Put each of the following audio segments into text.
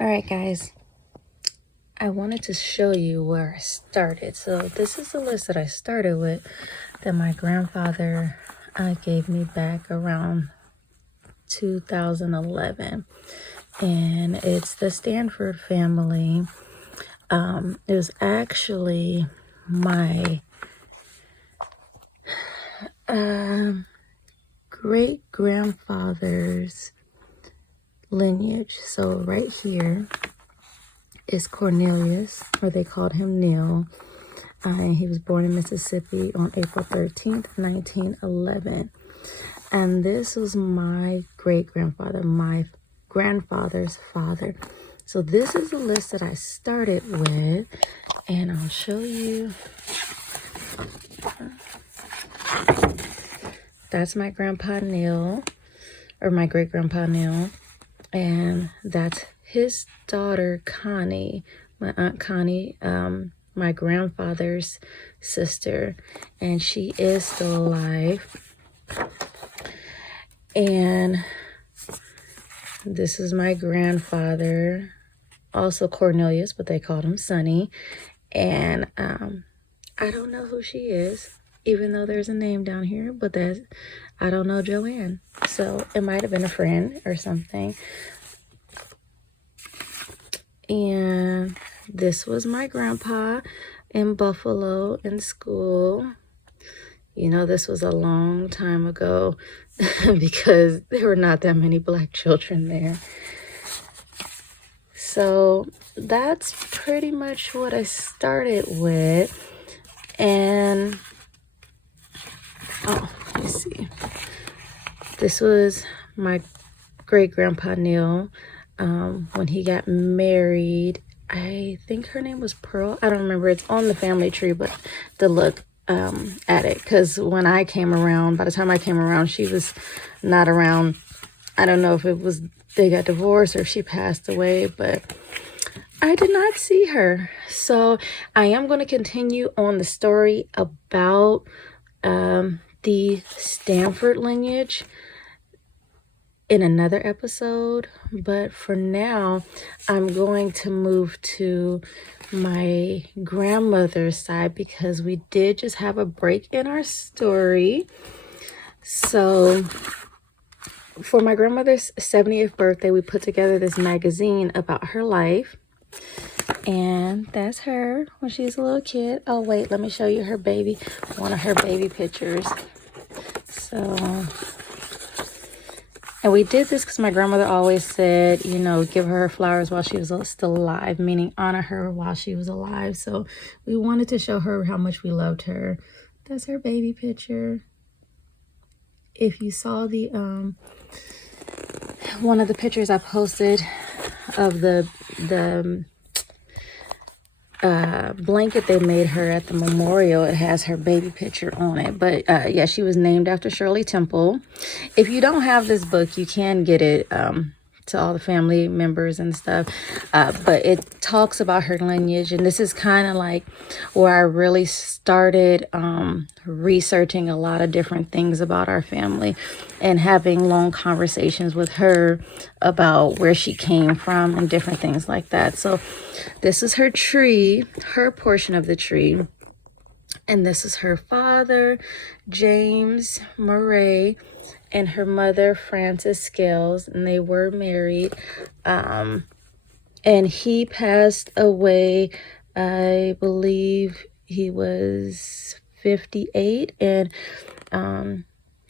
All right, guys, I wanted to show you where I started. So this is the list that I started with that my grandfather gave me back around 2011. And it's the Stanford family. It was actually my great-grandfather's lineage. So right here is Cornelius, or they called him Neil. He was born in Mississippi on April 13th, 1911. And this was my great-grandfather, my grandfather's father. So this is the list that I started with, and I'll show you. That's my grandpa Neil, or my great-grandpa Neil. And that's his daughter, Connie, my Aunt Connie, my grandfather's sister, and she is still alive. And this is my grandfather, also Cornelius, but they called him Sonny. And I don't know who she is, even though there's a name down here, but I don't know Joanne. So it might have been a friend or something. And this was my grandpa in Buffalo in school. You know, this was a long time ago because there were not that many black children there. So that's pretty much what I started with. And, let me see. This was my great-grandpa Neil. When he got married, I think her name was Pearl. I don't remember. It's on the family tree, but to look at it, because when I came around, by the time I came around, she was not around. I don't know if it was they got divorced or if she passed away, but I did not see her. So I am going to continue on the story about the Stanford lineage in another episode, but for now I'm going to move to my grandmother's side because we did just have a break in our story. So for my grandmother's 70th birthday, we put together this magazine about her life, and that's her when she's a little kid. Oh wait, let me show you her baby, one of her baby pictures. So, and we did this because my grandmother always said, you know, give her flowers while she was still alive, meaning honor her while she was alive. So we wanted to show her how much we loved her. That's her baby picture. If you saw the one of the pictures I posted of the blanket they made her at the memorial, it has her baby picture on it. But yeah, she was named after Shirley Temple. If you don't have this book, you can get it to all the family members and stuff, but it talks about her lineage, and this is kind of like where I really started researching a lot of different things about our family and having long conversations with her about where she came from and different things like that. So this is her tree, her portion of the tree, and this is her father, James Murray, and her mother, Frances Scales, and they were married. And he passed away, I believe he was 58, and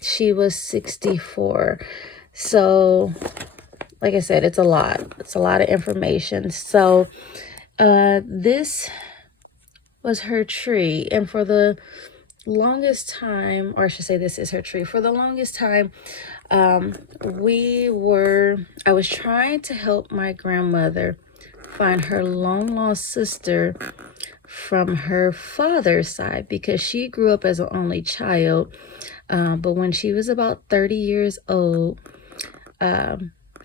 she was 64. So, like I said, it's a lot. It's a lot of information. So, this was her tree, and for the longest time, or I should say this is her tree, for the longest time, I was trying to help my grandmother find her long lost sister from her father's side, because she grew up as an only child, but when she was about 30 years old, I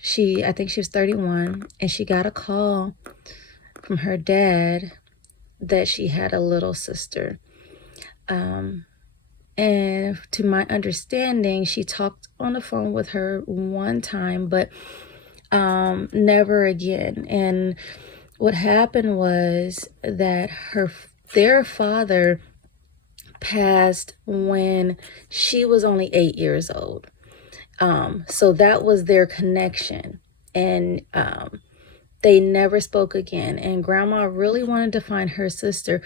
think she was 31, and she got a call from her dad that she had a little sister. And to my understanding, she talked on the phone with her one time, but never again. And what happened was that their father passed when she was only 8 years old. So that was their connection. And they never spoke again. And Grandma really wanted to find her sister.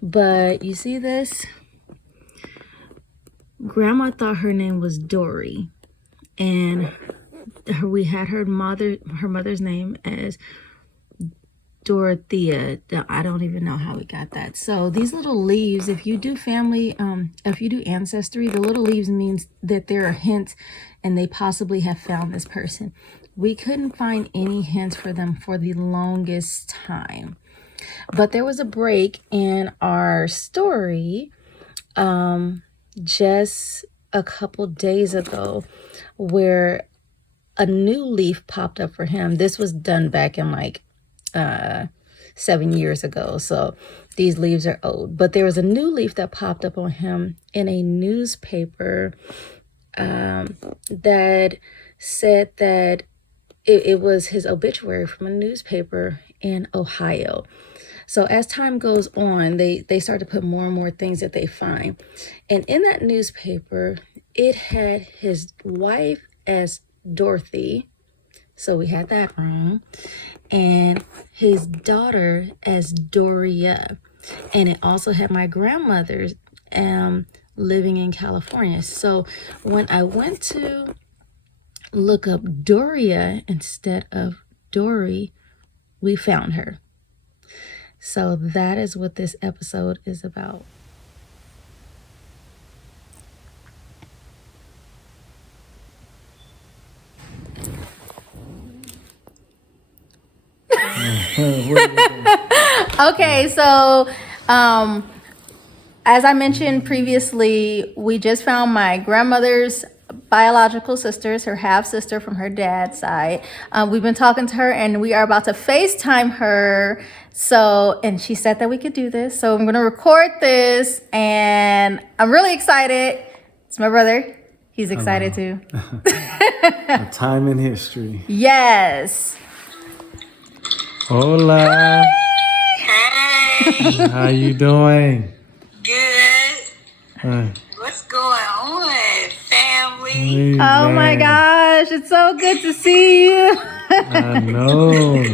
But you see this? Grandma thought her name was Dory. And we had her mother's name as Dorothea. I don't even know how we got that. So these little leaves, if you do if you do ancestry, the little leaves means that there are hints and they possibly have found this person. We couldn't find any hints for them for the longest time. But there was a break in our story just a couple days ago where a new leaf popped up for him. This was done back in like 7 years ago, so these leaves are old. But there was a new leaf that popped up on him in a newspaper that said that it was his obituary from a newspaper in Ohio. So as time goes on, they start to put more and more things that they find. And in that newspaper, it had his wife as Dorothy. So we had that wrong. And his daughter as Doria. And it also had my grandmother living in California. So when I went to look up Doria instead of Dory, we found her. So that is what this episode is about. Okay, so as I mentioned previously, we just found my grandmother's biological sisters, her half sister from her dad's side. We've been talking to her and we are about to FaceTime her. So, and she said that we could do this. So I'm going to record this and I'm really excited. It's my brother. He's excited too. A time in history. Yes. Hola. Hey. How you doing? Good. What's going on, family? Hey, Oh my man. gosh. It's so good to see you. I know.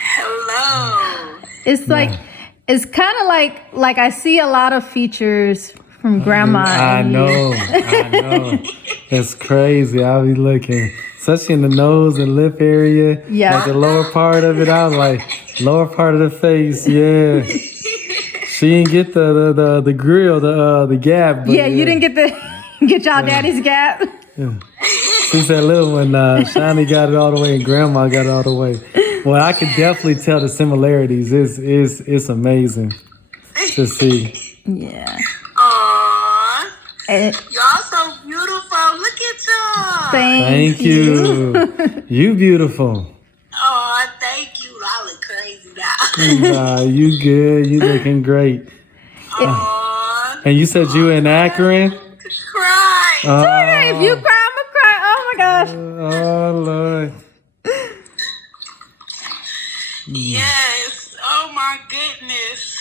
Hello. It's like, it's kind of like I see a lot of features from Grandma. I and know. you. I know. It's crazy. I'll be looking, especially in the nose and lip area. Yeah. Like the lower part of it. I was like, lower part of the face. Yeah. She didn't get the grill, the gap. But Yeah, you didn't get y'all daddy's gap. She said little one, Shani got it all the way and Grandma got it all the way. Well, I could definitely tell the similarities. It's amazing to see. Yeah. Aww. And Y'all so beautiful. Look at y'all. thank Thank you. You beautiful. Aw, thank you. I look crazy now. You good. You looking great. Aw. And you said you in Akron? Cry. If you cry, I'm gonna cry. Oh my gosh. Oh, Lord. Yes. Oh my goodness.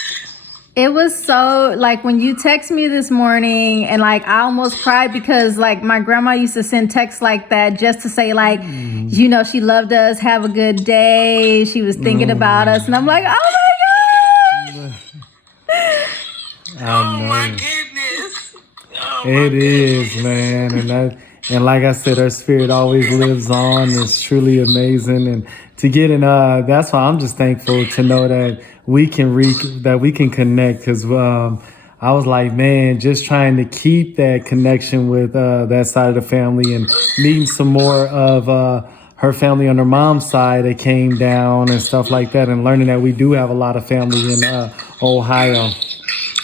It was so, like, when you text me this morning and, like, I almost cried because, like, my grandma used to send texts like that just to say, like, you know, she loved us, have a good day, she was thinking about us. And I'm like, oh my gosh! Oh my goodness. Oh my It is, man. And like I said, her spirit always lives on. It's truly amazing. And to get in, that's why I'm just thankful to know that we can connect. Cause, I was like, man, just trying to keep that connection with, that side of the family and meeting some more of, her family on her mom's side that came down and stuff like that. And learning that we do have a lot of family in, Ohio.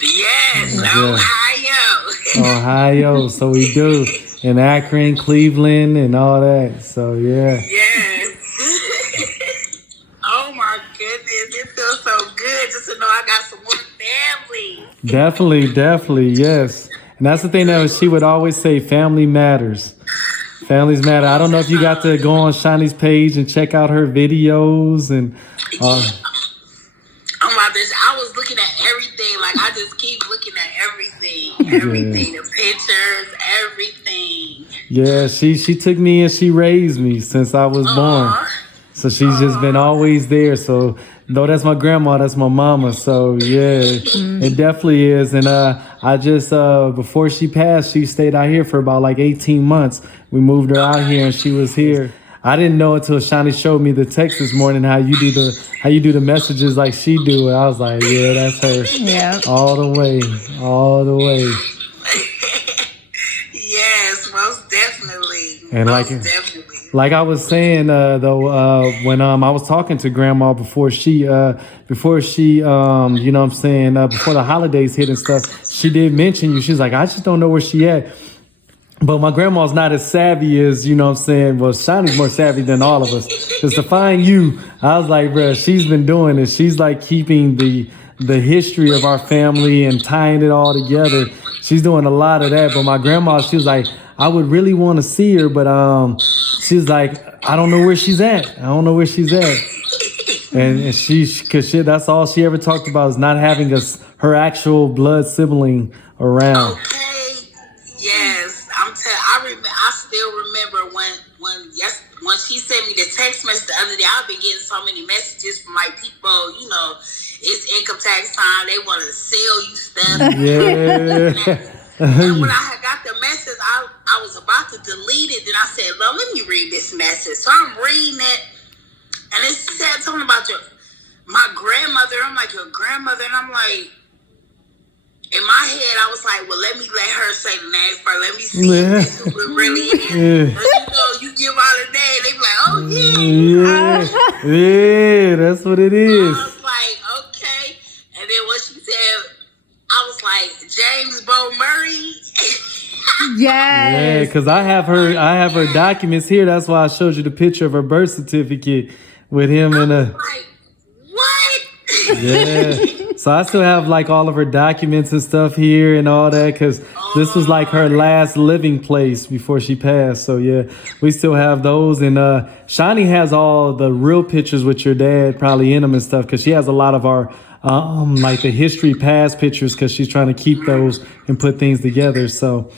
Yes, Yeah. Ohio. Ohio, so we do. In Akron, Cleveland, and all that. So, yeah. Yes. Oh my goodness. It feels so good just to know I got some more family. Definitely, yes. And that's the thing that she would always say, family matters. Families matter. I don't know if you got to go on Shani's page and check out her videos and. I'm about this. I was looking at everything. Like I just keep looking at everything, the pictures, everything. Yeah, she took me and she raised me since I was born. So she's just been always there. So though that's my grandma, that's my mama. So yeah, it definitely is. And I just before she passed, she stayed out here for about like 18 months. We moved her out here and she was here. I didn't know until Shani showed me the text this morning how you do the messages like she do. And I was like, yeah, that's her. Yeah. All the way. Yes, most definitely. And like I was saying though, when I was talking to Grandma before she you know what I'm saying, before the holidays hit and stuff, she did mention you. She's like, I just don't know where she at. But my grandma's not as savvy as, you know what I'm saying, well, Shani's more savvy than all of us. Because to find you, I was like, bruh, she's been doing it. She's like keeping the history of our family and tying it all together. She's doing a lot of that. But my grandma, she was like, I would really want to see her, but she's like, I don't know where she's at. And cause that's all she ever talked about is not having her actual blood sibling around. Okay. Yes. I still remember when she sent me the text message the other day. I've been getting so many messages from like people, you know, it's income tax time. They want to sell you stuff. And when I had got the message, I was about to delete it. Then I said, well, let me read this message. So I'm reading it, and it said something about my grandmother. I'm like, your grandmother? And I'm like, in my head, I was like, well, let her say the name first. Let me see if this is what really is. But you know, you give all the name, they be like, oh, yeah. Yeah, that's what it is. I was like, okay. And then what she said, I was like, James Bo Murray. Yes. Yeah, because I have her documents here. That's why I showed you the picture of her birth certificate with him and like, what? Yeah. So I still have like all of her documents and stuff here and all that because this was like her last living place before she passed. So yeah, we still have those. And Shani has all the real pictures with your dad probably in them and stuff because she has a lot of our like the history past pictures because she's trying to keep those and put things together. So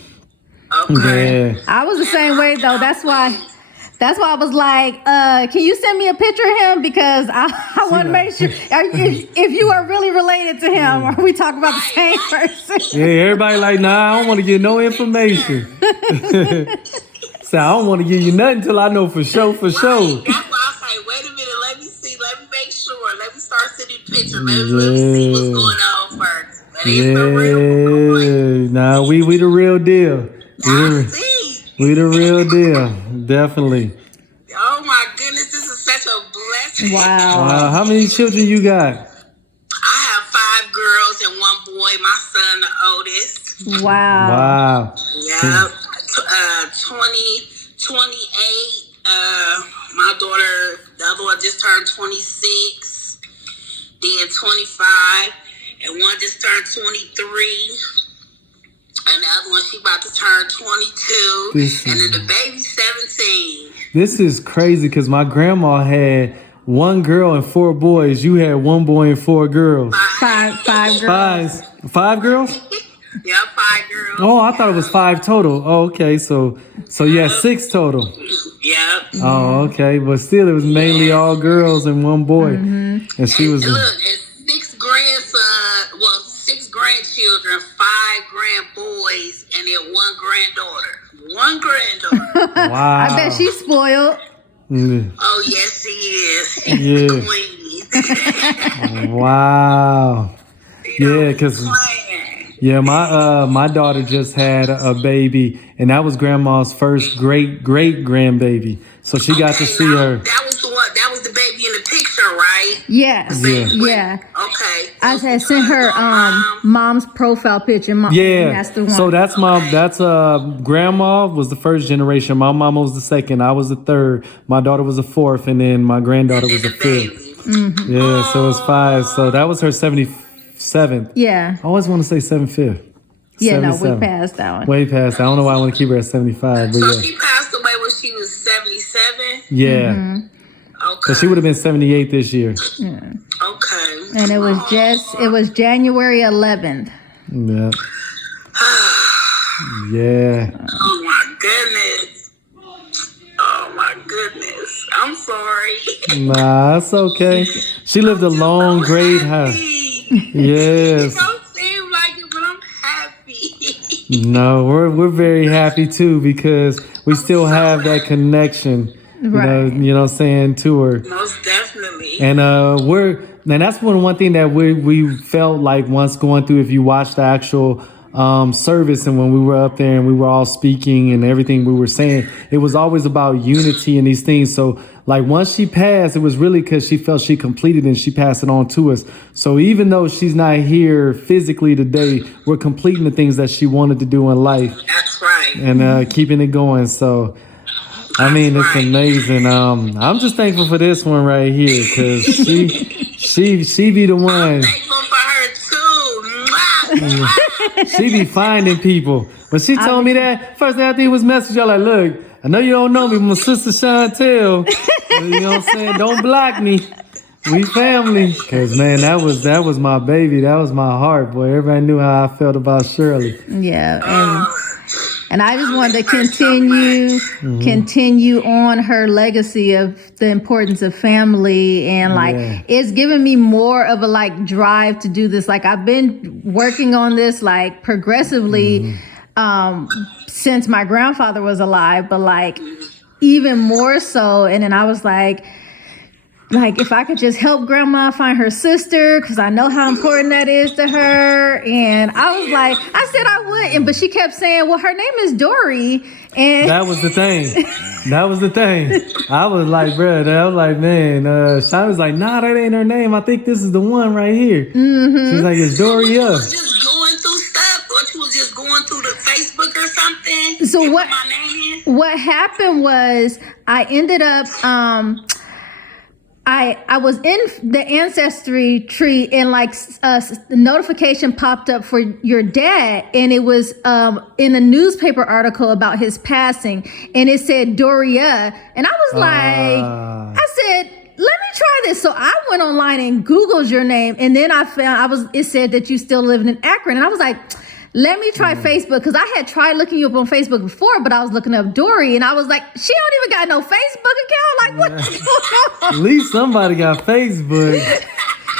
yeah. I was the same way though. That's why I was like, can you send me a picture of him? Because I want to make sure if you are really related to him or we talk about the same person. Yeah, everybody like, nah, I don't want to get no information. So I don't want to give you nothing until I know for sure. That's why I was like, wait a minute, let me see, let me make sure, let me start sending pictures, let me see what's going on first. But it's the real. Nah, we the real deal. We the real deal, definitely. Oh my goodness, this is such a blessing. Wow. How many children you got? I have 5 girls and 1 boy. My son, the oldest. Wow. Yep. 28. My daughter, the other one just turned 26. Then 25, and one just turned 23. And the other one, she about to turn 22. And then the baby's 17. This is crazy because my grandma had 1 girl and 4 boys. You had 1 boy and 4 girls. 5 girls. 5 girls? Yeah, 5 girls. Oh, I thought it was 5 total. Oh, okay. So you had 6 total. Yep. Oh, okay. But still, it was mainly all girls and 1 boy. Mm-hmm. And she was... Look, it's 6 grandchildren, 5 grandboys, and then 1 granddaughter. 1 granddaughter. Wow. I bet she's spoiled. Oh, yes, she is. She's the queen. Wow. Yeah, because my daughter just had a baby, and that was grandma's first great grandbaby. So she got to see her. That was the one. That was the baby in the picture, right? Yes. Yeah. Okay. I had sent her mom's profile picture. Yeah. That's the one. So that's grandma was the first generation. My mama was the second. I was the third. My daughter was the fourth, and then my granddaughter was the fifth. Mm-hmm. Yeah. So it's 5. So that was her 77th. Yeah. I always want to say 75th. Yeah. No, way past that one. Way past. I don't know why I want to keep her at 75. But so yeah. she passed away when 77? Yeah. Okay. Because she would have been 78 this year. Okay. And it was January 11th. Yeah. Yeah. Oh my goodness. Oh my goodness. I'm sorry. Nah, it's okay. She lived a long, great house. Yes. It don't seem like it, but I'm happy. No, we're very happy too because we still have that connection. You know what I'm saying, to her. Most definitely. And that's one thing that we felt like once going through, if you watch the actual service and when we were up there and we were all speaking and everything we were saying, it was always about unity and these things. So like once she passed, it was really because she felt she completed and she passed it on to us. So even though she's not here physically today, we're completing the things that she wanted to do in life. That's right. And keeping it going. So I mean, it's amazing. I'm just thankful for this one right here because she be the one. I'm thankful for her too. Mwah. She be finding people. When she told me that, first thing I did was message her like, look, I know you don't know me, but my sister Chantel. You know what I'm saying? Don't block me. We family. Because, man, that was my baby. That was my heart, boy. Everybody knew how I felt about Shirley. Yeah. And I just wanted to continue on her legacy of the importance of family. And it's given me more of a drive to do this. Like I've been working on this progressively since my grandfather was alive, but even more so. And then I was like, if I could just help grandma find her sister, because I know how important that is to her. And I was like, I said I wouldn't, but she kept saying, well, her name is Dory. And that was the thing. I was like, man, Sean was like, nah, that ain't her name. I think this is the one right here. She's like, it's Doria. You was just going through stuff, or you was just going through the Facebook or something. So what happened was I ended up, I was in the ancestry tree and the notification popped up for your dad, and it was in a newspaper article about his passing, and it said Doria, and I was I said, let me try this. So I went online and Googled your name, and then I found it said that you still live in Akron, and I was like, let me try Facebook, because I had tried looking you up on Facebook before, but I was looking up Dory, and I was like, she don't even got no Facebook account. Like, what's going on? At least somebody got Facebook.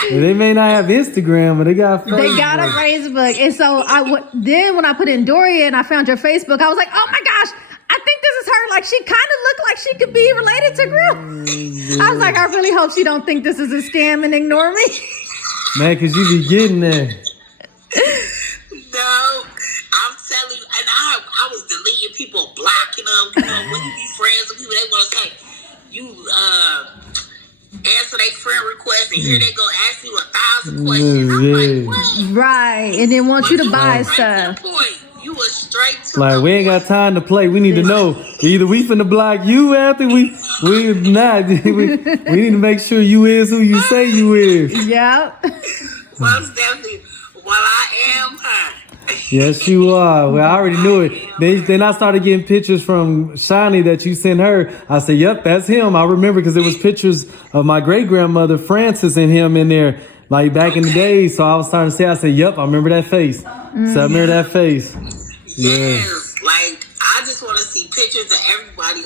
They may not have Instagram, but they got Facebook. They got a Facebook. And so then when I put in Dory and I found your Facebook, I was like, oh my gosh, I think this is her. Like, she kind of looked like she could be related to Grill. I was like, I really hope she don't think this is a scam and ignore me. Man, because you be getting there. No, I'm telling you, and I was deleting people, blocking them. When you be friends with people, they want to say, you answer their friend request, and here they go ask you 1,000 questions. I'm like, what? Right, and then want you to buy stuff. You was straight to we ain't got time to play. We need to know. Either we finna block you after we not. we need to make sure you is who you say you is. Yeah. Most definitely. Well, I am her. Yes, you are. Well, I already knew it. Then I started getting pictures from Shiny that you sent her. I said, yep, that's him. I remember because there was pictures of my great-grandmother, Frances, and him in there, back in the day. So I was starting to say, I said, yep, I remember that face. So I remember that face. Yes. I just want to see pictures of everybody,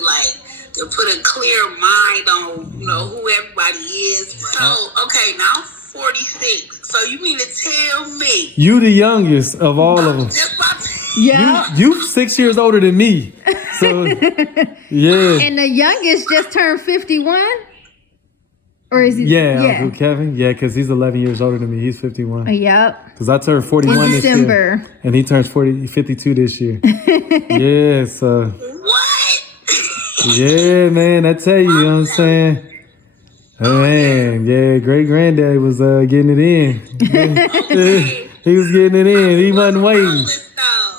to put a clear mind on, who everybody is. So, okay, now I'm 46. So you mean to tell me you the youngest of all of them? Yeah. You 6 years older than me. So yeah. And the youngest just turned 51? Or is he? Yeah. Uncle Kevin. Yeah, because he's 11 years older than me. He's 51. Yep. Because I turned 41 this year. And he turns 52 this year. Yeah, so. What? Yeah, man, I tell you, you know what I'm saying? Oh, man, yeah, great-granddaddy was getting it in. He was getting it in. He wasn't waiting.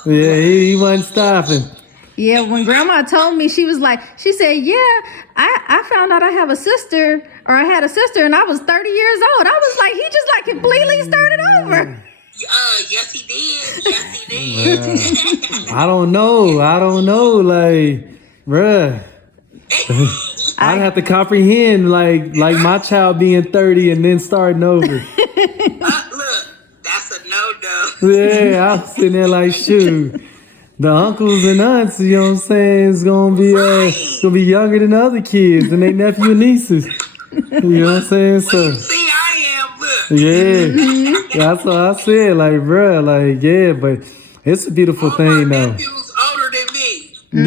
Yeah, he wasn't stopping. Yeah, when Grandma told me, she said, yeah, I found out I have a sister, or I had a sister, and I was 30 years old. I was like, he just completely started over. Yes, he did. Yes, he did. I don't know, bruh. I'd have to comprehend like my child being 30 and then starting over. Look, that's a no-no. Yeah, I was sitting there like, shoot. The uncles and aunts, you know what I'm saying, is gonna be younger than the other kids and their nephew and nieces. You know what I'm saying? So See, I am, look. yeah, that's what I said. Like, bruh, like, yeah, but it's a beautiful thing, My though. nephews older than me. And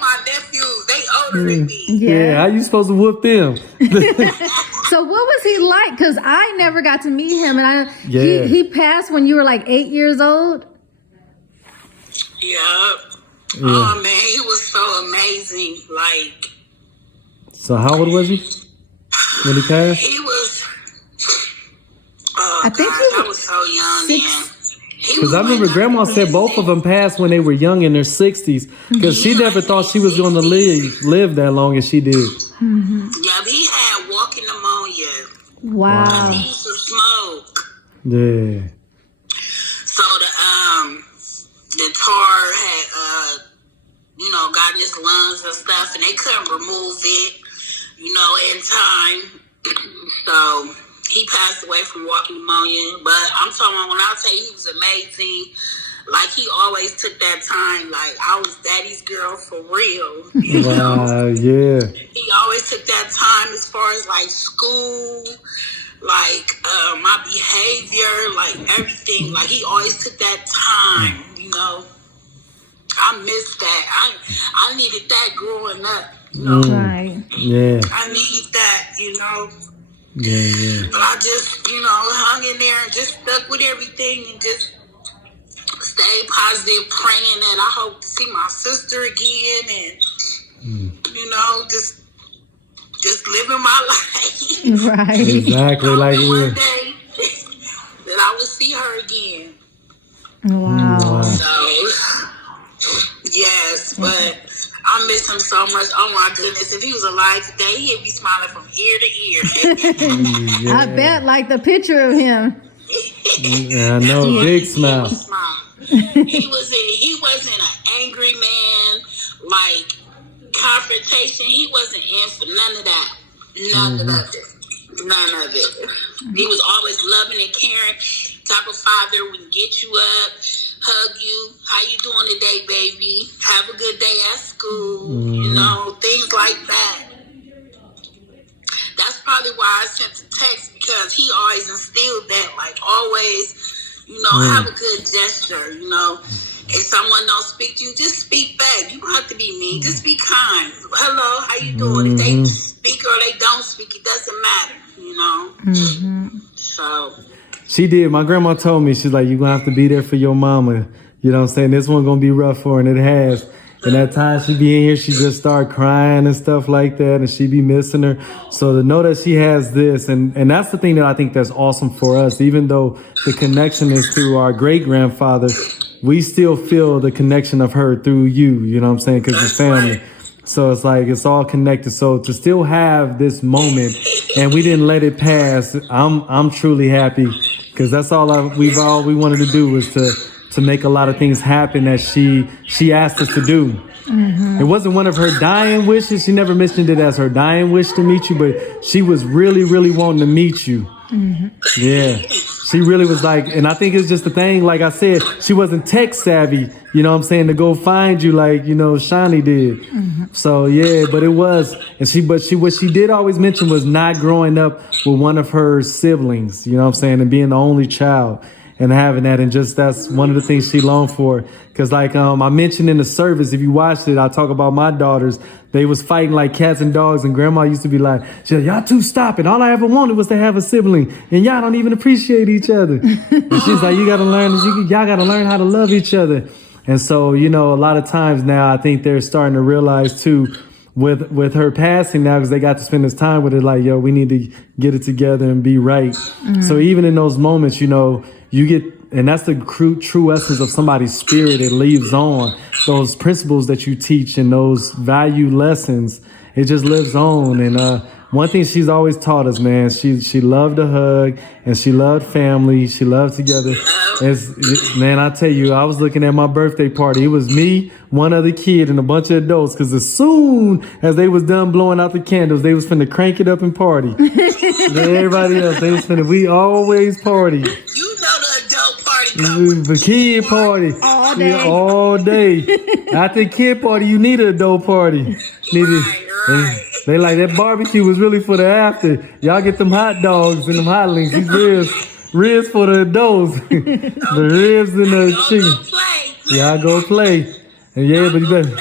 my nephews, they older than me. Yeah, how you supposed to whoop them? So what was he like? Because I never got to meet him, and Yeah. he passed when you were like 8 years old. Yep. Yeah. Oh man, he was so amazing. Like, So how old was he when he passed? he was. I think he I was so young then. Because I remember Grandma said both of them passed when they were young in their 60s. Because she never thought she was going to live that long as she did. Yeah, he had walking pneumonia. Wow. He used to smoke. Yeah. So the tar had got in his lungs and stuff, and they couldn't remove it, in time. So he passed away from walking pneumonia. But I'm talking about, when I tell you he was amazing, like he always took that time. Like, I was daddy's girl for real. You know? Wow, yeah. He always took that time as far as like school, like my behavior, like everything. Like, he always took that time, I missed that. I needed that growing up, Right. Yeah. I needed that, Yeah. But I just, hung in there and just stuck with everything and just stayed positive, praying that I hope to see my sister again and, just living my life. Right. Exactly. Like, one day that I would see her again. Wow. So, yes, but I miss him so much. Oh my goodness. If he was alive today, he'd be smiling from ear to ear. I bet, like the picture of him. Yeah, I know. Big smile. He wasn't an angry man, like confrontation. He wasn't in for none of that. None of it. None of it. He was always loving and caring. Type of father would get you up, hug you. How you doing today, baby? Have a good day at school. Things like that. That's probably why I sent the text, because he always instilled that, like, always, have a good gesture, If someone don't speak to you, just speak back. You don't have to be mean. Just be kind. Hello, how you doing? If they speak or they don't speak, it doesn't matter, So. She did. My grandma told me, she's like, you're going to have to be there for your mama. You know what I'm saying? This one's going to be rough for her, and it has. And that time she be in here, she just start crying and stuff like that, and she be missing her. So to know that she has this, and that's the thing that I think that's awesome for us, even though the connection is through our great-grandfather, we still feel the connection of her through you know what I'm saying? Because it's family. So it's like, it's all connected. So to still have this moment, and we didn't let it pass, I'm truly happy, because that's all we wanted to do was to make a lot of things happen that she asked us to do. It wasn't one of her dying wishes. She never mentioned it as her dying wish to meet you, but she was really, really wanting to meet you. Yeah. She really was like, and I think it's just the thing, like I said, she wasn't tech savvy, you know what I'm saying, to go find you like, Shani did. So yeah, but it was, and what she did always mention was not growing up with one of her siblings, you know what I'm saying, and being the only child and having that, and just that's one of the things she longed for. Because like I mentioned in the service, if you watched it, I talk about my daughters. They was fighting like cats and dogs, and grandma used to be like, y'all two stop it. All I ever wanted was to have a sibling, and y'all don't even appreciate each other. And she's like, y'all gotta learn how to love each other. And so, a lot of times now, I think they're starting to realize too, with her passing now, because they got to spend this time with it, like, yo, we need to get it together and be right. So even in those moments, you get, and that's the true essence of somebody's spirit. It lives on. Those principles that you teach and those value lessons, it just lives on. And one thing she's always taught us, man, she loved a hug and she loved family. She loved together. Man, I tell you, I was looking at my birthday party. It was me, one other kid, and a bunch of adults. Because as soon as they was done blowing out the candles, they was finna crank it up and party. Everybody else, they was finna. We always party. You know the adult party coming. The kid party. All day. Yeah, all day. After the kid party, you need an adult party. Right. They like that barbecue was really for the after. Y'all get them hot dogs and them hot links. These ribs for the adults. The ribs and the chicken. Y'all go play. And yeah, but you better.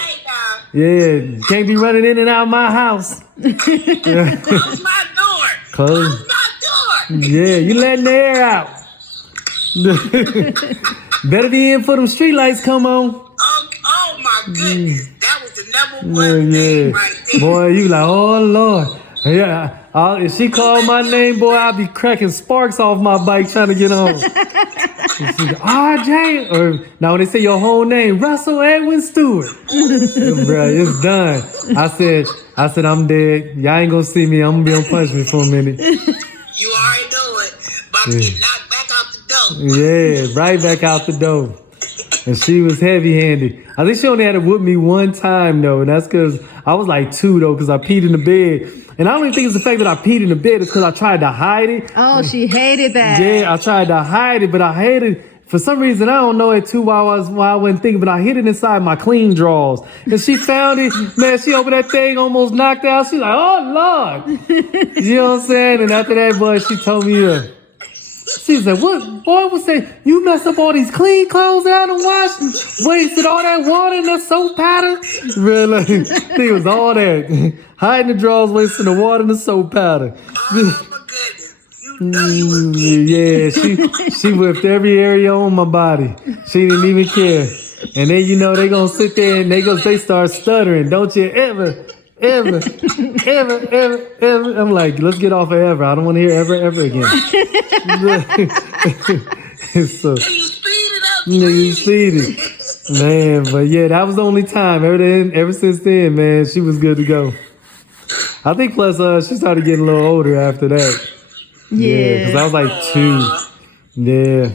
Yeah, can't be running in and out of my house. Yeah. Close my door. Close my door. Yeah, you letting the air out. Better be in for them street lights come on. Oh my goodness. That was the number one thing right there. Boy, you like, oh Lord. Yeah, if she called my name, boy, I'd be cracking sparks off my bike trying to get on. RJ, or now when they say your whole name, Russell Edwin Stewart. Bro, it's done. I said, I'm dead. Y'all ain't gonna see me. I'm gonna be on punishment for a minute. You already know it. About to get knocked back out the door. Yeah, right back out the door. And she was heavy-handed. I think she only had to whoop me one time, though. And that's because I was like 2, though, because I peed in the bed. And I don't even think it's the fact that I peed in the bed. It's because I tried to hide it. Oh, she hated that. Yeah, I tried to hide it, but I hated for some reason, I don't know it too while I wasn't thinking, but I hid it inside my clean drawers. And she found it. Man, she opened that thing, almost knocked out. She's like, oh, Lord. You know what I'm saying? And after that, boy, she told me, she said, what? Boy, was saying, you messed up all these clean clothes out and washed, wasted all that water and that soap powder. Really? I think it was all that. Hiding the drawers, wasting the water and the soap powder. Oh, my goodness. You know you was Yeah, she whipped every area on my body. She didn't even care. And then, you know, they gonna sit there and they start stuttering. Don't you ever. I'm like, let's get off of ever. I don't want to hear ever again. So, you speed it. Man, but yeah, that was the only time. Ever since then, man, she was good to go. I think plus she started getting a little older after that. Yeah, because I was like 2. Yeah.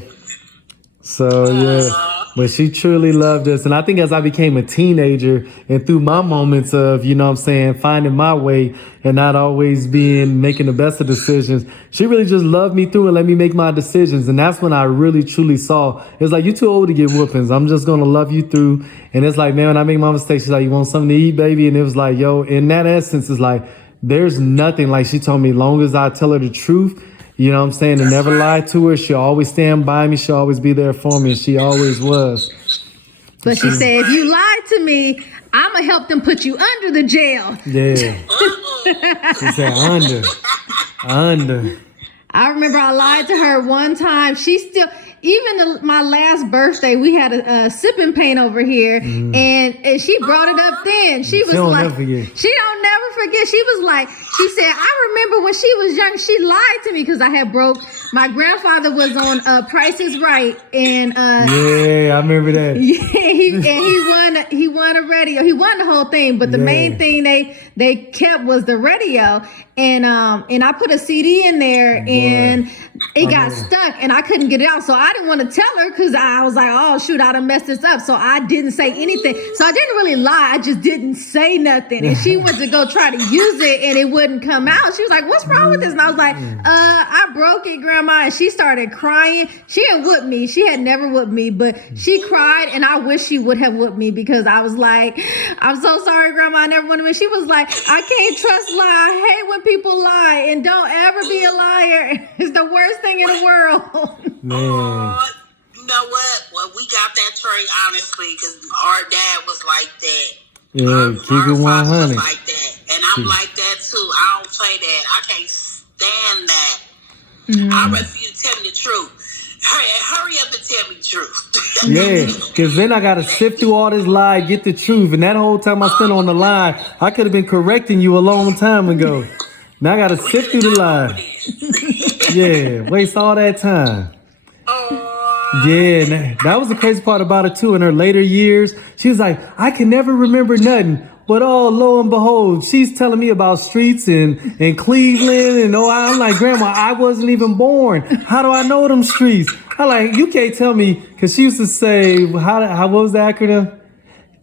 So, yeah. But she truly loved us. And I think as I became a teenager and through my moments of, you know what I'm saying, finding my way and not always making the best of decisions, she really just loved me through and let me make my decisions. And that's when I really, truly saw, it's like, you're too old to get whoopings. I'm just going to love you through. And it's like, man, when I make my mistakes, she's like, you want something to eat, baby? And it was like, yo, in that essence, it's like, there's nothing, like she told me, long as I tell her the truth, you know what I'm saying, and never lie to her. She'll always stand by me. She'll always be there for me. And she always was. But she said, if you lie to me, I'm going to help them put you under the jail. Yeah. She said under. I remember I lied to her one time. She still, even my last birthday, we had a sipping paint over here, and she brought it up then. She was like, she don't never forget. She was like, she said, I remember when she was young, she lied to me because I had broke. My grandfather was on Price is Right, and yeah, I remember that. Yeah, he won a radio. He won the whole thing, but the main thing they kept was the radio, and I put a CD in there, and it got stuck, and I couldn't get it out. So I didn't want to tell her because I was like, oh shoot, I done messed this up. So I didn't say anything. So I didn't really lie. I just didn't say nothing. And she went to go try to use it, and it wouldn't come out. She was like, what's wrong with this? And I was like, I broke it, Grandma. And she started crying. She didn't whoop me. She had never whooped me, but she cried, and I wish she would have whooped me because I was like, I'm so sorry, Grandma. I never wanted to. She was like, I can't trust lie. I hate when people lie, and don't ever be a liar. It's the worst thing in the world. Man. You know what? Well, we got that trait, honestly, because our dad was like that. Yeah, keep it 100. Like that. And I'm like that, too. I don't play that. I can't stand that. I'd rather for you to tell me the truth. Hurry up and tell me the truth. Yeah, because then I got to sift through all this lie, get the truth. And that whole time I spent on the lie, I could have been correcting you a long time ago. Now I got to sift through the lie. Yeah, waste all that time. Yeah, that was the crazy part about it, too. In her later years, she was like, I can never remember nothing. But oh, lo and behold, she's telling me about streets in Cleveland. And I'm like, Grandma, I wasn't even born. How do I know them streets? I'm like, you can't tell me. Because she used to say, what was the acronym?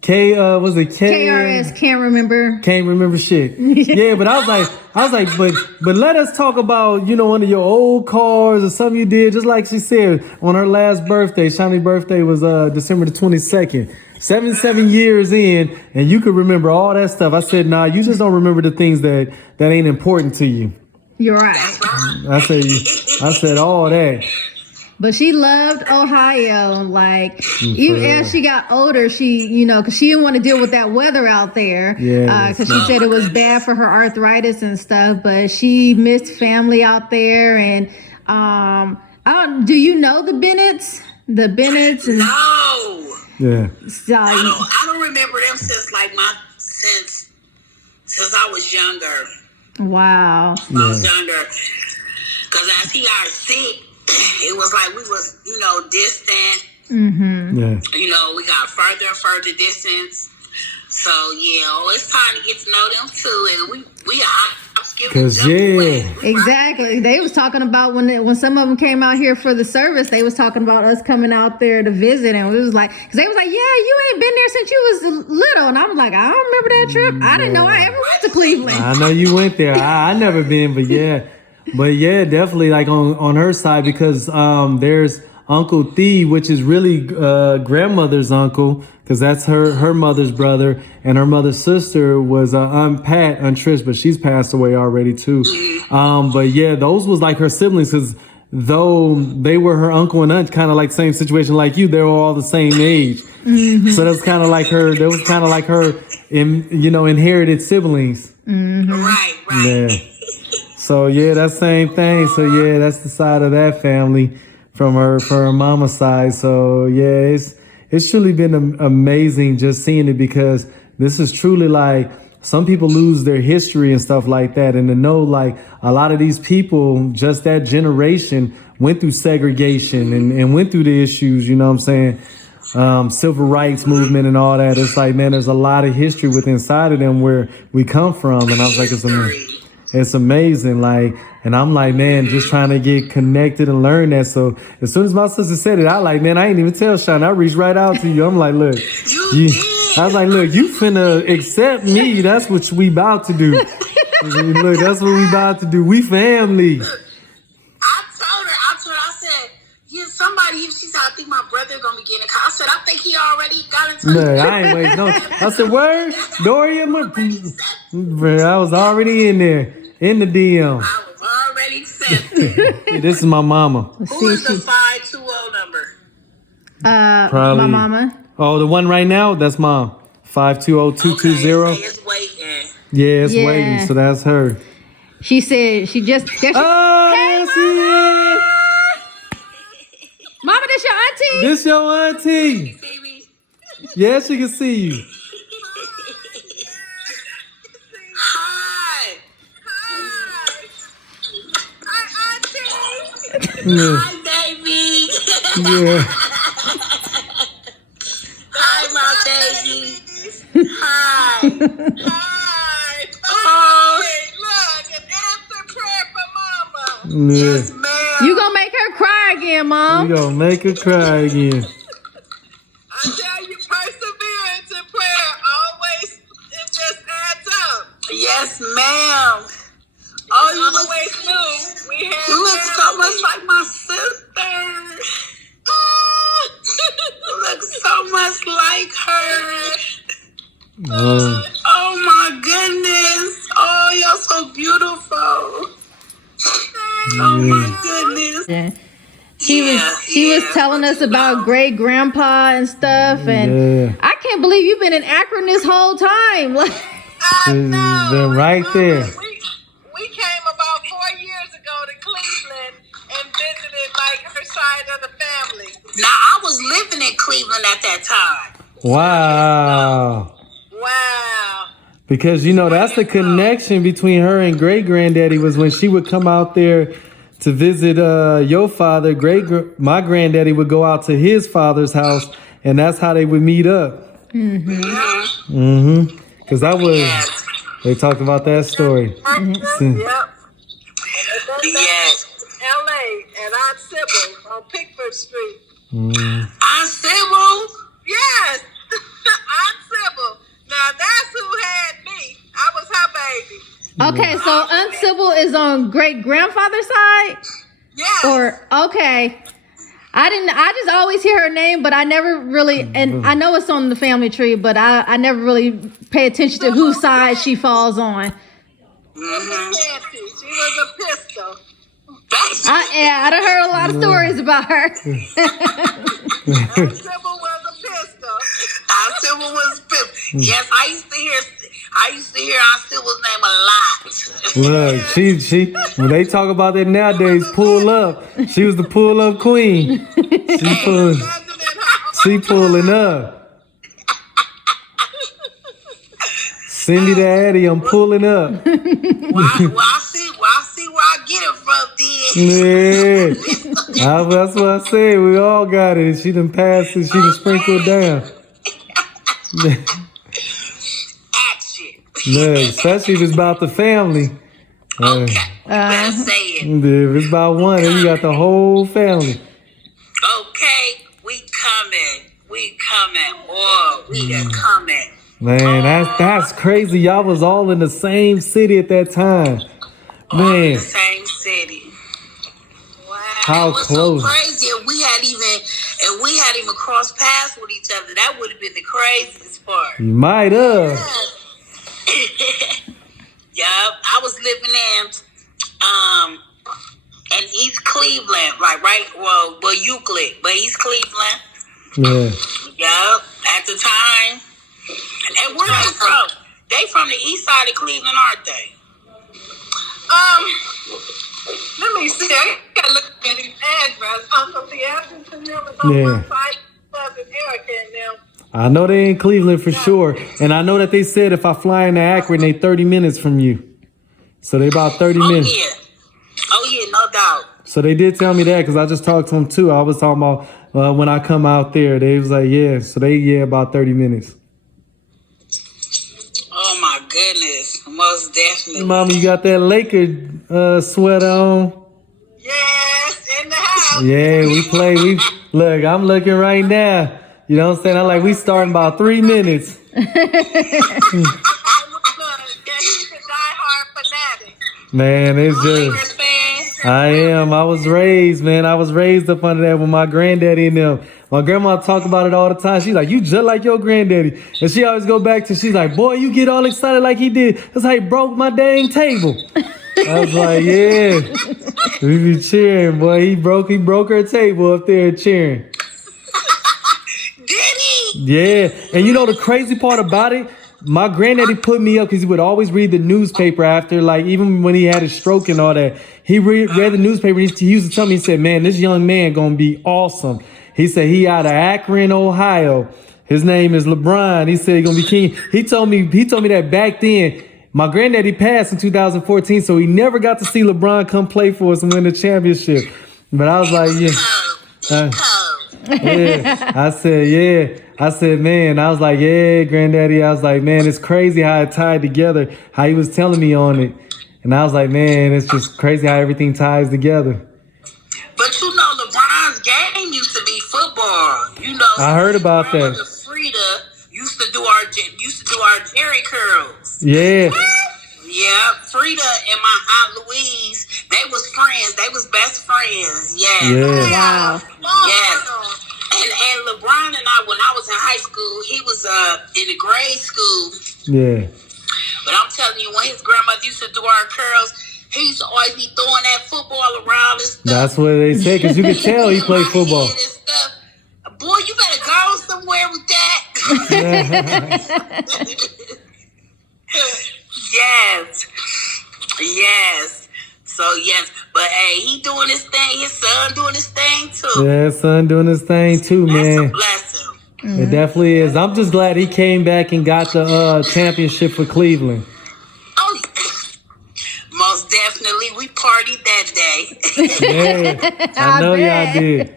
Was it KRS, can't remember. Can't remember shit. Yeah, but I was like, but let us talk about, one of your old cars or something you did. Just like she said, on her last birthday, Shani's birthday was December the 22nd. 77 years in, and you could remember all that stuff. I said, nah, you just don't remember the things that ain't important to you. You're right. I said all that. But she loved Ohio. Like, even as she got older, she, because she didn't want to deal with that weather out there. Yeah. Because she said it was bad for her arthritis and stuff. But she missed family out there. And do you know the Bennetts? The Bennetts? And, no. Yeah. So, I don't remember them since I was younger. Wow. I was younger. Because as he got sick, it was like we was, distant. Mm-hmm. Yeah. We got further and further distance. So it's time to get to know them too. And we are exactly. They was talking about when some of them came out here for the service, they was talking about us coming out there to visit, and it was like, because they was like, yeah, you ain't been there since you was little, and I was like, I don't remember that trip. I didn't know I ever went to Cleveland. I know you went there. I never been, but yeah, definitely like on her side, because there's Uncle Thee, which is really grandmother's uncle, because that's her mother's brother, and her mother's sister was Aunt Trish, but she's passed away already too. But yeah, those was like her siblings, because though they were her uncle and aunt, kind of like same situation like you, they were all the same age. Mm-hmm. So that was kind of like her. That was kind of like her, inherited siblings. Mm-hmm. Right. Yeah. So yeah, that same thing. So yeah, that's the side of that family from her mama's side. So yeah, it's truly been amazing just seeing it, because this is truly like, some people lose their history and stuff like that. And to know like a lot of these people, just that generation, went through segregation and went through the issues, you know what I'm saying? Civil rights movement and all that. It's like, man, there's a lot of history within inside of them where we come from. And I was like, it's amazing. Like, and I'm like, man, just trying to get connected and learn that. So as soon as my sister said it, I like, man, I ain't even tell Sean. I reached right out to you. I'm like, look, I was like, look, you finna accept me. That's what we about to do. Look, that's what we about to do. We family. I told her, I said, she said, I think my brother gonna be getting a call. I said, I think he already got in touch. No, I ain't waiting. No. I said, word? Doria? I was already in there, in the DM. I was already accepted. Yeah, this is my mama. Who is the 520 number? Probably my mama. Oh, the one right now? That's mom. 520220. Okay, it's waiting. Yeah, it's waiting. So that's her. She said she just. Hey, Mama! Mama, this your auntie? This your auntie. Baby. Yeah, she can see you. Hi. Hi, auntie. Yeah. Hi, baby. Yeah. Hi, my baby. Hi. Hi. Oh, look, an answer prayer for Mama. Yeah. Yes, ma'am. You gonna make her cry again, Mom? You gonna make her cry again. I tell you, perseverance in prayer always, it just adds up. Yes, ma'am. Oh, you always knew. You look so much like my sister. You look so much like her. Oh my goodness. Oh, you're so beautiful. Oh my goodness. Yeah. She was telling us about great grandpa and stuff, and I can't believe you've been in Akron this whole time. I know. Been right there. We came about 4 years ago to Cleveland and visited like her side of the family. Now I was living in Cleveland at that time. Wow. Wow. Because, that's the connection between her and great granddaddy, was when she would come out there to visit your father. My granddaddy would go out to his father's house, and that's how they would meet up. Mm-hmm. Because that was, Yes. they talked about that story. Yep. And Yes. L.A. at Aunt Sybil's on Pickford Street. Aunt Sybil. Yes, Aunt Sybil. Now that's who had me. I was her baby. Okay, so Aunt Sybil is on great grandfather's side? Yes. Or okay. I just always hear her name, but I never really, and I know it's on the family tree, but I never really pay attention to whose side she falls on. She was a pistol. I done heard a lot of stories about her. Aunt Sybil was a pistol. Aunt Sybil was a pistol. Yes, I used to hear Aunt Sybil's name a lot. Look, she when they talk about that nowadays, pull up. She was the pull up queen. She pulling up. Send me the Addy, I'm pulling up. Well, I see where I get it from then. Yeah. That's what I said. We all got it. She done passed it. She done sprinkled down. Action. Look, especially if it's about the family. Okay. Better say it. If it's about one, then you got the whole family. Okay, we coming. Boy, we are coming. Man, that's crazy. Y'all was all in the same city at that time. All in Man, the same city. Wow. how It was close. so crazy, and we had even crossed paths with each other. That would have been the craziest part. You might have. Yup, I was living in East Cleveland, Euclid, but East Cleveland. Yeah. Yup, at the time. And where they from? They from the east side of Cleveland, aren't they? Let me see. I gotta look at his address. Uncle the address and them is on Yeah. one side. Cousin Erica and them. I know they in Cleveland for sure. And I know that they said if I fly into Akron, they 30 minutes from you. So they about 30 minutes. Oh yeah, no doubt. So they did tell me that because I just talked to them too. I was talking about when I come out there, they was like, yeah. So about 30 minutes. Oh my goodness, most definitely. Mama, you got that Laker sweater on? Yes, in the house. Yeah, we play. Look, I'm looking right now. You know what I'm saying? I'm like, we starting about 3 minutes. Yeah, he's a diehard fanatic. Man, it's Lakers just, fan. I am. I was raised up under that with my granddaddy and them. My grandma talk about it all the time. She's like, you just like your granddaddy. And she always go back to, she's like, boy, you get all excited like he did. That's how he broke my dang table. I was like, yeah. We be cheering, boy. He broke her table up there cheering. Did he? Yeah. And you know the crazy part about it? My granddaddy put me up because he would always read the newspaper after, like, even when he had his stroke and all that. He read the newspaper. He used to tell me, he said, man, this young man going to be awesome. He said he out of Akron, Ohio. His name is LeBron. He said he going to be king. He told me that back then, my granddaddy passed in 2014, so he never got to see LeBron come play for us and win the championship. But I was like, yeah. Yeah. I said, man, I was like, yeah, granddaddy. I was like, man, it's crazy how it tied together, how he was telling me on it. And I was like, man, it's just crazy how everything ties together. But you know, LeBron's game used to be football. You know, I heard about that. Frida used to do our Jerry curls. Yeah. Yeah, Frida and my Aunt Louise, they was friends. They was best friends. Yeah. Yeah. Wow. Yes. And LeBron and I, when I was in high school, he was in a grade school. Yeah. But I'm telling you, when his grandmother used to do our curls, he used to always be throwing that football around and stuff. That's what they say, because you could tell he played football. Boy, you better go somewhere with that. Yes. So, yes. But, hey, he doing his thing. His son doing his thing, too. Yeah, his son doing his thing, too, That's man. a blessing. Mm-hmm. It definitely is. I'm just glad he came back and got the championship for Cleveland. Oh, most definitely. We partied that day. Yeah, I know y'all did.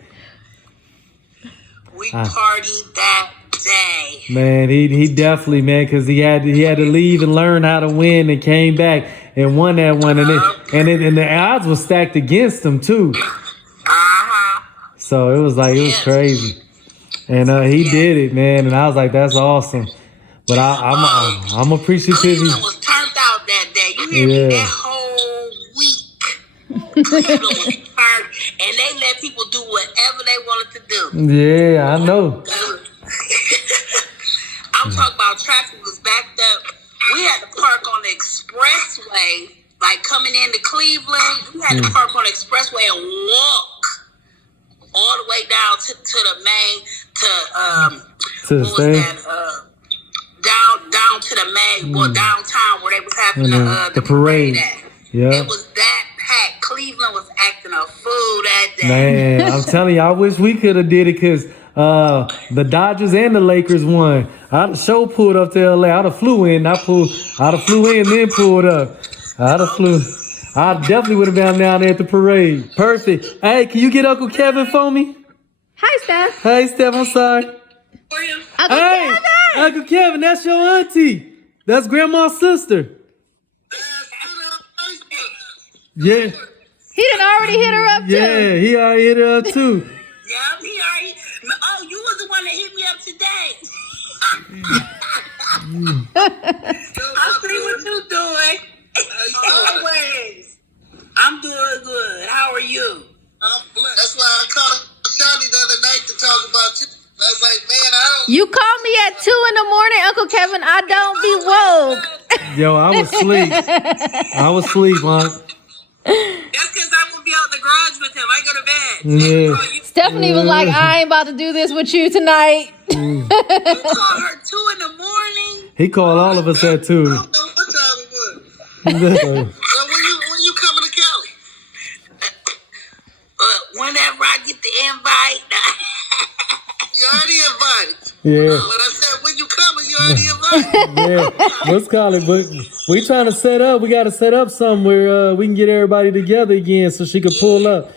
We partied that Dang. Man, he definitely, man, because he had to leave and learn how to win, and came back and won that one, and the odds were stacked against him too. So it was crazy, and he did it, man, and I was like, that's awesome. But I'm appreciative. Cleveland was turned out that day. You hear me? That whole week, Cleveland was turned, and they let people do whatever they wanted to do. Yeah, I know. I'm talking about traffic was backed up. We had to park on the expressway, like coming into Cleveland. We had to park on the expressway and walk all the way down to the main, to what was that? Down to the main, well, downtown where they was having the parade at. Yeah. It was that packed. Cleveland was acting a fool that day. Man, I'm telling you, I wish we could have did it, because the Dodgers and the Lakers won. I'd have sure pulled up to LA. I'd have flew in, then pulled up. I definitely would have been down there at the parade. Perfect. Hey, can you get Uncle Kevin for me? Hi, Steph. Hey, Steph, I'm sorry. Uncle Kevin! Uncle Kevin, that's your auntie. That's Grandma's sister. Yeah. He done already hit her up, too. Yeah, he already hit her up, too. Yeah, he already. Oh, you was the one that hit me up today. I see what you doing. Always. I'm doing good. How are you? I'm blessed. That's why I called Shani the other night to talk about you. I was like, man, I don't. You called me at 2 a.m, Uncle Kevin. I don't be woke. Yo, I was asleep. Huh? That's because I'm going to be out in the garage with him. I go to bed. Yeah. Stephanie was like, I ain't about to do this with you tonight. You called her 2 a.m. He called all of us at 2. I don't know what time it was. So when you coming to Cali? Whenever I get the invite. You already invited. Yeah. When I said when you coming, you already invited. Yeah, let's call it. But we trying to set up. We got to set up somewhere we can get everybody together again so she can pull up.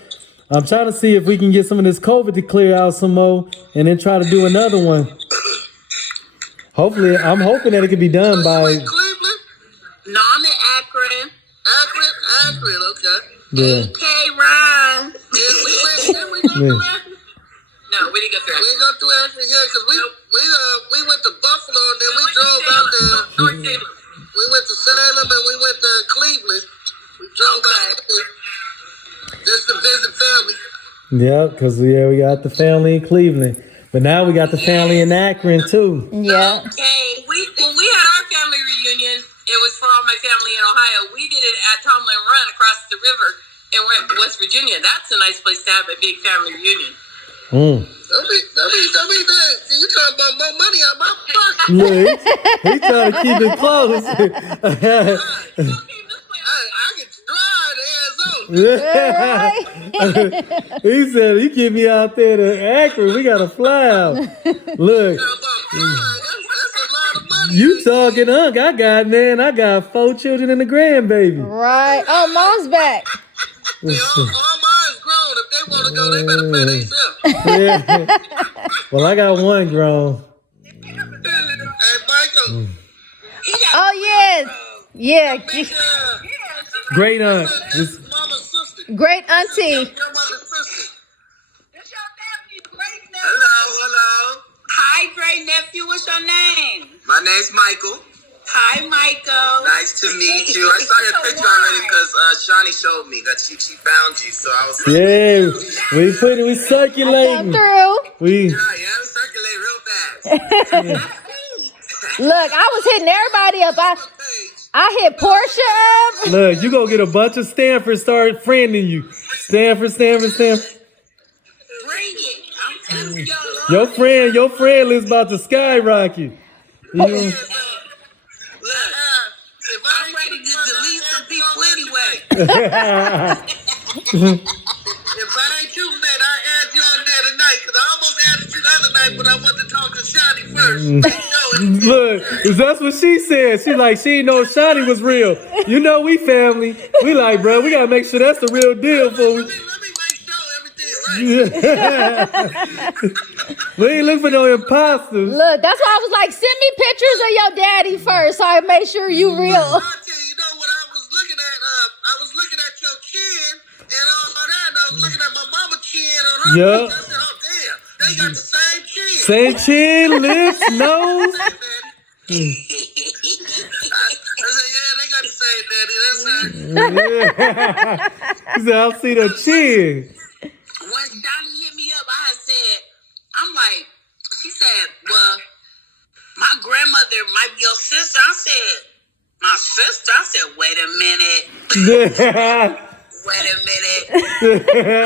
I'm trying to see if we can get some of this COVID to clear out some more, and then try to do another one. Hopefully, I'm hoping that it can be done by. You in Cleveland? No, I'm in Akron. Akron, okay. Yeah. Okay, Ron. Did we go through Akron? No, we didn't go through We didn't go through Akron yet because we went to Buffalo and then we drove out there. North Salem. We went to Salem and we went to Cleveland. We drove out there just to visit family. Yeah, because we got the family in Cleveland, but now we got the family in Akron too. Yeah. Okay. When we had our family reunion, it was for all my family in Ohio. We did it at Tomlin Run across the river in West Virginia. That's a nice place to have a big family reunion. Mm. Don't be that. You talking about more money out my pocket. Yeah, he trying to keep it close. I can drive the ass over. Yeah. He said he get me out there to Akron. We got to fly out. Look, That's a lot of money. you talking, Unc? I got 4 children and a grandbaby. Right. Oh, Mom's back. See, all mine's grown. If they want to go, they better pay themselves. Yeah. Well, I got 1 grown. Hey, Michael. Oh, yes. Yeah. Great aunt. That's mama's sister. Great auntie. Your mother's sister. That's your nephew, great nephew. Hello. Hi, great nephew. What's your name? My name's Michael. Hi, Michael. Nice to meet you. I saw your picture already because Shawnee showed me that she found you. So I was like, Yeah, we Come circulating. through. yeah, circulate real fast. Look, I was hitting everybody up. I hit Portia up. Look, you gonna get a bunch of Stanford start friending you. Stanford. Bring it. I'm telling y'all. Your friend is about to skyrocket. You know? Look, I'm ready to delete some people anyway. If I ain't you, man, I add you on there tonight because I almost added you the other night, but I wanted to talk to Shani first. Look, that's what she said. She didn't know Shawnee was real. You know we family. We like, bro, we gotta make sure that's the real deal for Let we. me make sure everything's We ain't looking for no imposters. Look, that's why I was like, send me pictures of your daddy first, so I make sure you real. I'll tell you, what I was looking at? I was looking at your chin and all that, and I was looking at my mama chin on her. Yup. I said, oh, damn, they got the same chin. Same chin, lips, nose. I said, yeah, they got the same daddy. That's right. He said, I'll see the chin. When Donnie hit me up, I said, I'm like, she said, well, my grandmother might be your sister. I said, my sister? I said, wait a minute. Wait a minute.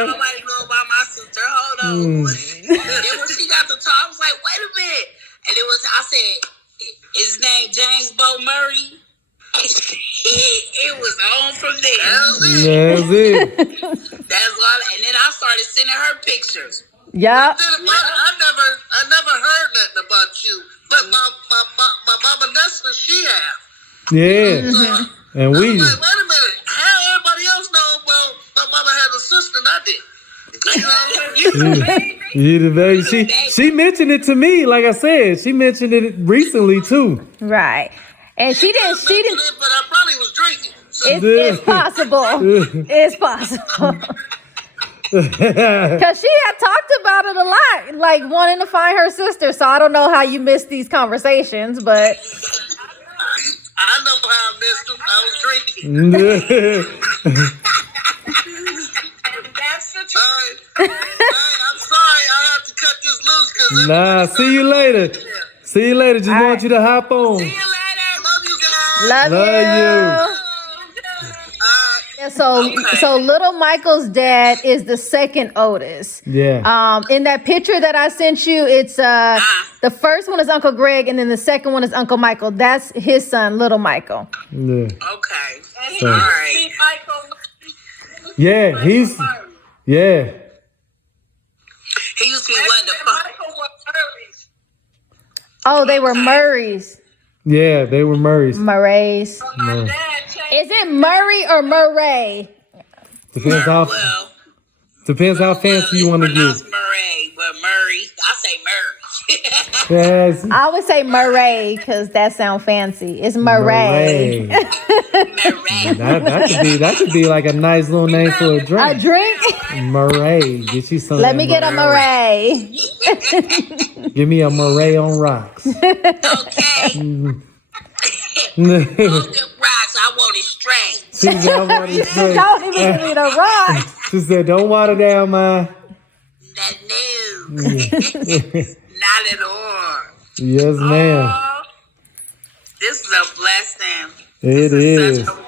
Nobody know about my sister. Hold on. Then when she got to talk, I was like, wait a minute. And I said, is his name James Bo Murray? It was on from there. That's it. That's all. And then I started sending her pictures. Yup. I never heard nothing about you, but my mama Nessa, she have. Yeah. And I was we. like, wait a minute, how everybody else know? Well, my mama had a sister, and I did. You the baby. She mentioned it to me. Like I said, she mentioned it recently too. Right. And she didn't. But I probably was drinking. So It's possible. It's possible. Because she had talked about it a lot, like wanting to find her sister. So I don't know how you missed these conversations, but I know how I missed them. I was drinking. That's the truth. All right, I'm sorry. I have to cut this loose because Nah, see you later. See you later. Just want you to hop on. See you later. love you guys. love Love you. Yeah, so little Michael's dad is the second oldest. Yeah. In that picture that I sent you, it's the first one is Uncle Greg, and then the second one is Uncle Michael. That's his son, little Michael. Yeah. Okay. So- All right. Yeah, he's. Yeah. He used to be what the fuck? Michael was Murray's. Oh, they were Murray's. Yeah, they were Murray's. Murray's. My No. dad changed. Is it Murray or Murray? Depends how fancy you want to pronounce get. Murray, but Murray. I say Murray. Yes. I would say Murray because that sounds fancy. It's Murray. Murray. That could be like a nice little name for a A drink. drink? Murray. Get you some. Let me get a Murray. Give me a Murray on rocks. Okay. Good rocks. I want it straight. She said, I want to say. Don't even give me the rock. She said, don't water down my. That new. Not at all. Yes, ma'am. This is a blessing. It This is. such a